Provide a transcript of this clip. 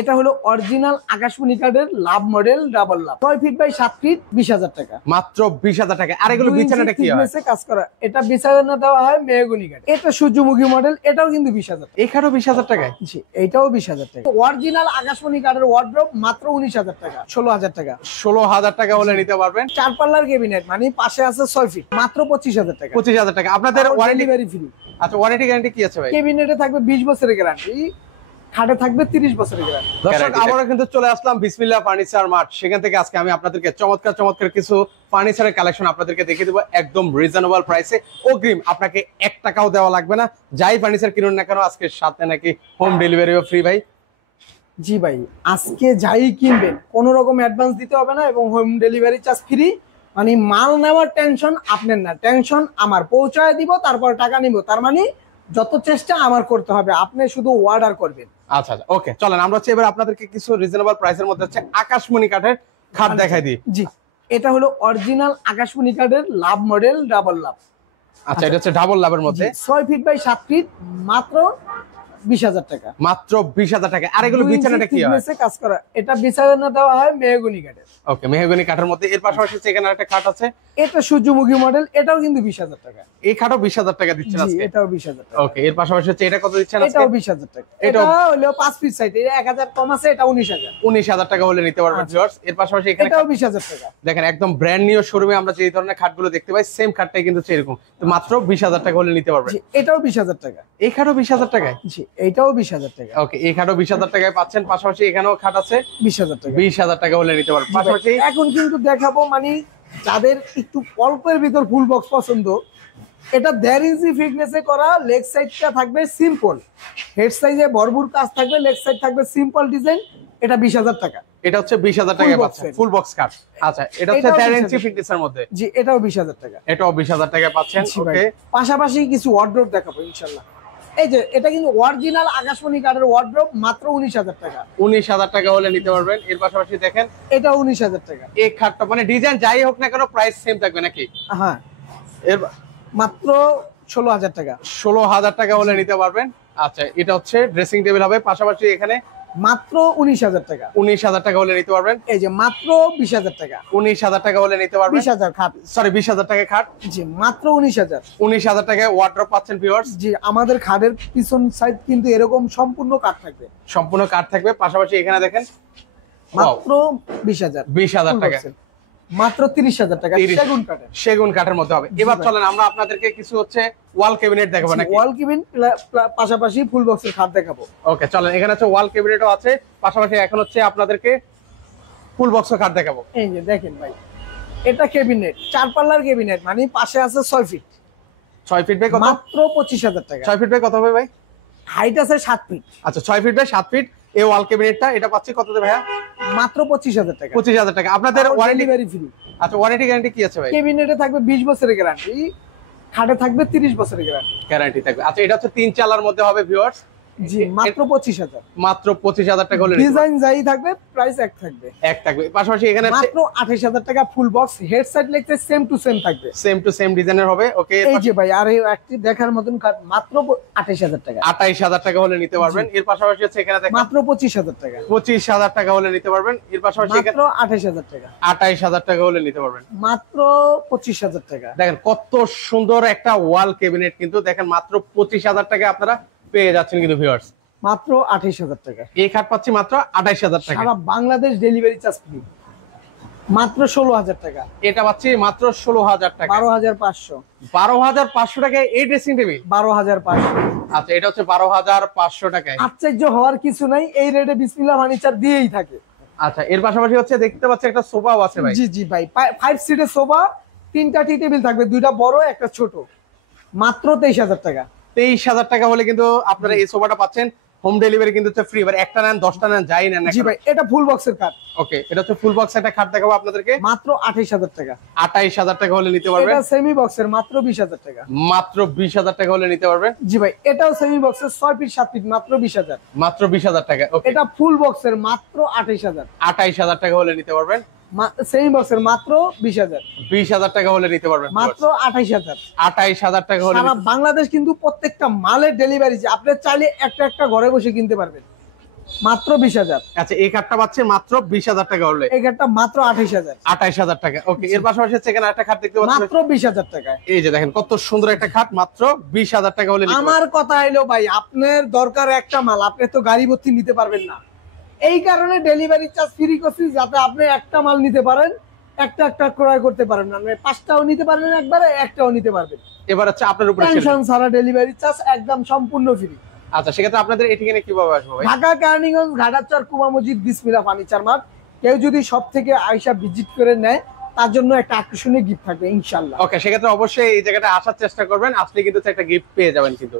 এটা হলো অরিজিনাল আকাশমণি কাঠের love model double love 6 feet by 7 feet 20,000 টাকা মাত্র 20,000 টাকা। আর এগুলো বিছানাটা কি হয়? কাজ করা এটা বিছানা দেওয়া হয় মেহগনি কাঠ। এটা সূর্যমুখী মডেল, এটাও কিন্তু 20,000 টাকা। এখানেও 20,000 টাকা? জি, এটাও 20,000 টাকা। অরিজিনাল আকাশমণি কাঠের ওয়ার্ড্রপ মাত্র 19,000 টাকা, 16,000 টাকা। 16,000 টাকা হলে নিতে পারবেন। 4 পাল্লার ক্যাবিনেট মানে পাশে আছে 6 ফিট, মাত্র 25,000 টাকা। 25,000 টাকা। আপনাদের ওয়ারেন্টি ডেলিভারি ফ্রি। আচ্ছা, ওয়ারেন্টি গ্যারান্টি কি আছে ভাই? ক্যাবিনেটে থাকবে 20 বছরের গ্যারান্টি, খাটে থাকবে 30 বছরের গ্যারান্টি। দর্শক, আমরা কিন্তু চলে আসলাম বিসমিল্লাহ ফার্নিচার মার্ট। সেখান থেকে আজকে আমি আপনাদেরকে চমৎকার কিছু ফার্নিচারের কালেকশন আপনাদেরকে দেখিয়ে দেবো একদম রিজনেবল প্রাইসে। অগ্রিম আপনাকে 1 টাকাও দেওয়া লাগবে না। যাই ফার্নিচার কিনুন না কেন, আজকে সাথে নাকি হোম ডেলিভারিও ফ্রি ভাই। জি ভাই, আজকে যাই কিনবেন কোনো রকম অ্যাডভান্স দিতে হবে না এবং হোম ডেলিভারি চার্জ ফ্রি। মানে মাল নেওয়ার টেনশন আপনার না, টেনশন আমার। পৌঁছায় দিব, তারপর টাকা নিব। তার মানে যত চেষ্টা আমার করতে হবে, আপনি শুধু অর্ডার করবেন। আচ্ছা, ওকে, চলেন আমরা হচ্ছে এবার আপনাদেরকে কিছু রিজনেবল প্রাইসের মধ্যে হচ্ছে আকাশমণি কাঠের খাট দেখাই দিই। জি, এটা হলো অরিজিনাল আকাশমণি কাঠের লাভ মডেল ডাবল লাভ। আচ্ছা, এটা হচ্ছে ডাবল লাভের মধ্যে 6 ফিট বাই 7 ফিট, মাত্র 20,000 টাকা। মাত্র 20,000 টাকা। আর এগুলো বিছানাটা কি হয়? কাজ করা এটা বিছানা দেওয়া হয় মেহগনি কাঠের। ওকে, মেহগনি কাঠের মধ্যে। এর পাশাপাশি এখানে একটা খাট আছে, এটা সূর্যমুখী মডেল, এটাও কিন্তু 20,000 টাকা। এই খাটও 20,000 টাকা দিচ্ছেন আজকে? এটাও 20,000 টাকা। ওকে, এর পাশাপাশি এটা কত দিচ্ছেন আজকে? এটাও 20,000 টাকা। এটা হলো 5 ফিট সাইড, এটা 1,000 কম আছে, এটা 19,000 টাকা হলে নিতে পারবেন ভিউয়ার্স। এর পাশাপাশি এখানে এটাও 20,000 টাকা। দেখেন একদম ব্র্যান্ড নিউ শোরুমে আমরা যে ধরনের খাটগুলো দেখতে পাই, সেম খাটটাই কিন্তু এরকম। তো মাত্র 20,000 টাকা হলে নিতে পারবেন। এটাও 20,000 টাকা। এই খাটও 20,000 টাকায়? জি, এটাও 20,000 টাকা। ওকে, এই খাটও 20,000 টাকায় পাচ্ছেন। পাশাপাশি এখানেও খাট আছে 20,000 টাকা। 20,000 টাকা হলে নিতে পারবেন। পাশাপাশি এখন কিন্তু দেখাবো মানে যাদের একটু অল্পের ভিতর ফুল বক্স পছন্দ, এটা 1.5 ইঞ্চি ফিটনেসে করা। লেগ সাইডটা থাকবে সিম্পল, হেড সাইজে ভরপুর কাজ থাকবে, লেগ সাইড থাকবে সিম্পল ডিজাইন। এটা 20,000 টাকা। এটা হচ্ছে 20,000 টাকায় পাচ্ছেন ফুল বক্স কাট। আচ্ছা, এটা হচ্ছে 1.5 ইঞ্চি ফিটনেসের মধ্যে। জি, এটাও 20,000 টাকা। এটাও 20,000 টাকায় পাচ্ছেন। ওকে, পাশাপাশি কিছু ওয়ার্ড্রপ দেখাবো ইনশাআল্লাহ। এই যে এটা কিন্তু অরিজিনাল আকাশমণি কাঠের ওয়ার্ড্রপ, মাত্র 19,000 টাকা। 19,000 টাকা হলে নিতে পারবেন। এর পাশাপাশি দেখেন এটাও 19,000 টাকা। এই খাটটা মানে ডিজাইন যাই হোক না কেন প্রাইস সেম থাকবে নাকি? হ্যাঁ, এর মাত্র 16,000 টাকা। 16,000 টাকা হলে নিতে পারবেন। আচ্ছা, এটা হচ্ছে ড্রেসিং টেবিল হবে। পাশাপাশি এখানে মাত্র 19,000 টাকা। 19,000 টাকা হলে নিতে পারবেন। এই যে মাত্র 20,000 টাকা। 19,000 টাকা হলে নিতে পারবেন। 20,000 খাট, সরি 20,000 টাকা খাট। জি, মাত্র 19,000। 19,000 টাকায় ওয়ার্ড্রপ পাচ্ছেন ভিউয়ার্স। জি, আমাদের খাটের পিছন সাইড কিন্তু এরকম সম্পূর্ণ কাঠ থাকবে, সম্পূর্ণ কাঠ থাকবে। পাশাপাশি এখানে দেখেন মাত্র 20,000। 20,000 টাকা। মাত্র 30,000 টাকা সেগুন কাঠের। সেগুন কাঠের মধ্যে হবে। এবার চলেন আমরা আপনাদেরকে কিছু হচ্ছে ওয়াল ক্যাবিনেট দেখাবো নাকি? ওয়াল ক্যাবিনেট পাশাপাশি ফুল বক্সের খাট দেখাবো। ওকে, চলেন এখানে হচ্ছে ওয়াল ক্যাবিনেটও আছে। পাশাপাশি এখন হচ্ছে আপনাদেরকে ফুল বক্সের খাট দেখাবো। এই যে দেখেন ভাই, এটা ক্যাবিনেট 4 পাল্লার ক্যাবিনেট মানে পাশে আছে 6 ফিট। 6 ফিট বাই কত? মাত্র 25,000 টাকা। 6 ফিট বাই কত হবে ভাই? হাইট আছে 7 ফিট। আচ্ছা, 6 ফিট বাই 7 ফিট এই ওয়াল ক্যাবিনেটটা এটা পাচ্ছি কততে ভাইয়া? মাত্র 25,000 টাকা। 25,000 টাকা। আপনাদের ওয়ারেন্টি ডেলিভারি ফ্রি। আচ্ছা, ওয়ারেন্টি গ্যারান্টি কি আছে ভাই? ক্যাবিনেটে থাকবে 20 বছরের গ্যারান্টি, খাটে থাকবে 30 বছরের গ্যারান্টি থাকবে। আচ্ছা, এটা হচ্ছে 3 চালার মধ্যে হবে ভিউয়ার্স। জি, মাত্র 25,000। মাত্র 25,000 টাকা হলে ডিজাইন যাই থাকবে, প্রাইস এক থাকবে। এক থাকবে। পাশাপাশি এখানে মাত্র 28,000 টাকা ফুল বক্স, হেড সাইড লেগতে সেম টু সেম থাকবে, সেম টু সেম ডিজাইনের হবে। ওকে, এই যে ভাই আর একটি দেখার মতন কাট, মাত্র 28,000 টাকা। 28,000 টাকা হলে নিতে পারবেন। এর পাশাপাশি হচ্ছে এখানে দেখেন মাত্র 25,000 টাকা। 25,000 টাকা হলে নিতে পারবেন। এর পাশাপাশি মাত্র 28,000 টাকা। 28,000 টাকা হলে নিতে পারবেন। মাত্র 25,000 টাকা। দেখেন কত সুন্দর একটা ওয়াল ক্যাবিনেট, কিন্তু দেখেন মাত্র 25,000 টাকা আপনারা পেয়ে যাচ্ছেন কিন্তু ভিউয়ার্স। মাত্র 28,000 টাকা। এই খাট পাচ্ছি মাত্র 28,000 টাকা। সারা বাংলাদেশ ডেলিভারি চার্জ ফ্রি। মাত্র 16,000 টাকা। এটা পাচ্ছি মাত্র 16,000 টাকা। 12,500। 12,500 টাকায় এই ড্রেসিং টেবিল? 12,500। আচ্ছা, এটা হচ্ছে 12,500 টাকায়। আশ্চর্য হওয়ার কিছু নাই, এই রেটে বিসমিল্লাহ ফার্নিচার দিয়েই থাকে। আচ্ছা, এর পাশাপাশি হচ্ছে দেখতে পাচ্ছি একটা সোফাও আছে ভাই। জি জি ভাই, 5 সিটের সোফা, 3টা টি টেবিল থাকবে, 2টা বড় একটা ছোট। মাত্র 23,000 টাকা। 23,000 টাকা হলে কিন্তু আপনারা এই সোফাটা পাচ্ছেন। হোম ডেলিভারি কিন্তু হচ্ছে ফ্রি। এবার একটা নেন 10টা নেন যাই নেন। জি ভাই, এটা ফুল বক্সের কাঠ। ওকে, এটা হচ্ছে ফুল বক্স একটা খাট দেখাবো আপনাদেরকে। মাত্র 28,000 টাকা। 28,000 টাকা হলে নিতে পারবেন। এটা সেমি বক্সের, মাত্র 20,000 টাকা। মাত্র 20,000 টাকা হলে নিতে পারবেন। জি ভাই, এটাও সেমি বক্সের 6 ফিট 7 ফিট, মাত্র 20,000। মাত্র 20,000 টাকা। ওকে, এটা ফুল বক্সের, মাত্র 28,000। 28,000 টাকা হলে নিতে পারবেন। সেমি বক্সের মাত্র 20,000। 20,000 টাকা হলে নিতে পারবেন। মাত্র 28,000। 28,000 টাকা হলে সারা বাংলাদেশ কিন্তু প্রত্যেকটা মালের ডেলিভারি, আপনি চাইলে একটা একটা ঘরে বসে কিনতে পারবেন। মাত্র 20,000। আচ্ছা, এই খাটটা পাচ্ছে মাত্র 20,000 টাকা হলে, এই খাটটা মাত্র 28,000। 28,000 টাকা। ওকে, এর পাশাপাশি সেখানে একটা খাট দেখতে পাচ্ছেন, মাত্র 20,000 টাকায়। এই যে দেখেন কত সুন্দর একটা খাট, মাত্র 20,000 টাকা হলে নিতে আমার কথা হইলো ভাই, আপনার দরকার একটা মাল, আপনি তো গাড়ি ভর্তি নিতে পারবেন না, এই কারণে ডেলিভারি চার্জ ফ্রি করছি, যাতে আপনি একটা মাল নিতে পারেন, একটা একটা ক্রয় করতে পারেন না, মানে 5টাও নিতে পারবেন একবারে, একটাও নিতে পারবেন। পারবেন। এবার হচ্ছে আপনার উপরে ছেড়ে টেনশন দিন। ছাড়া ডেলিভারি চার্জ একদম সম্পূর্ণ ফ্রি। আচ্ছা, সেক্ষেত্রে আপনাদের এই ঠিকানা কিভাবে আসবো ভাই? ঢাকা কেরানীগঞ্জ ঘাটাচর কুমা মসজিদ বিসমিল্লাহ ফার্নিচার মার্ট। কেউ যদি সব থেকে আইসা ভিজিট করে নেয়, তার জন্য একটা আকর্ষণীয় গিফট থাকবে ইনশাল্লাহ। ওকে, সেক্ষেত্রে অবশ্যই এই জায়গাটা আসার চেষ্টা করবেন, আসলে কিন্তু একটা গিফট পেয়ে যাবেন কিন্তু।